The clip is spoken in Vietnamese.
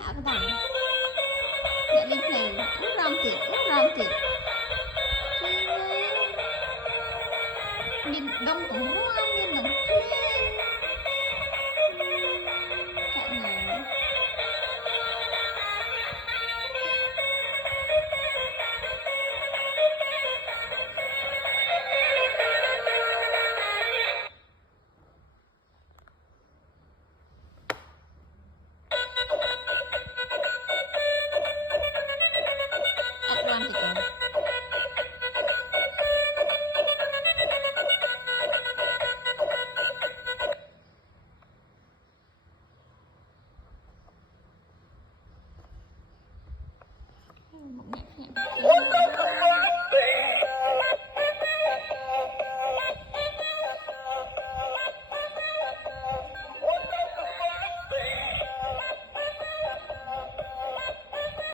lạ các bạn. Dạ lên này rong tiệt miền đông cũng không miền đông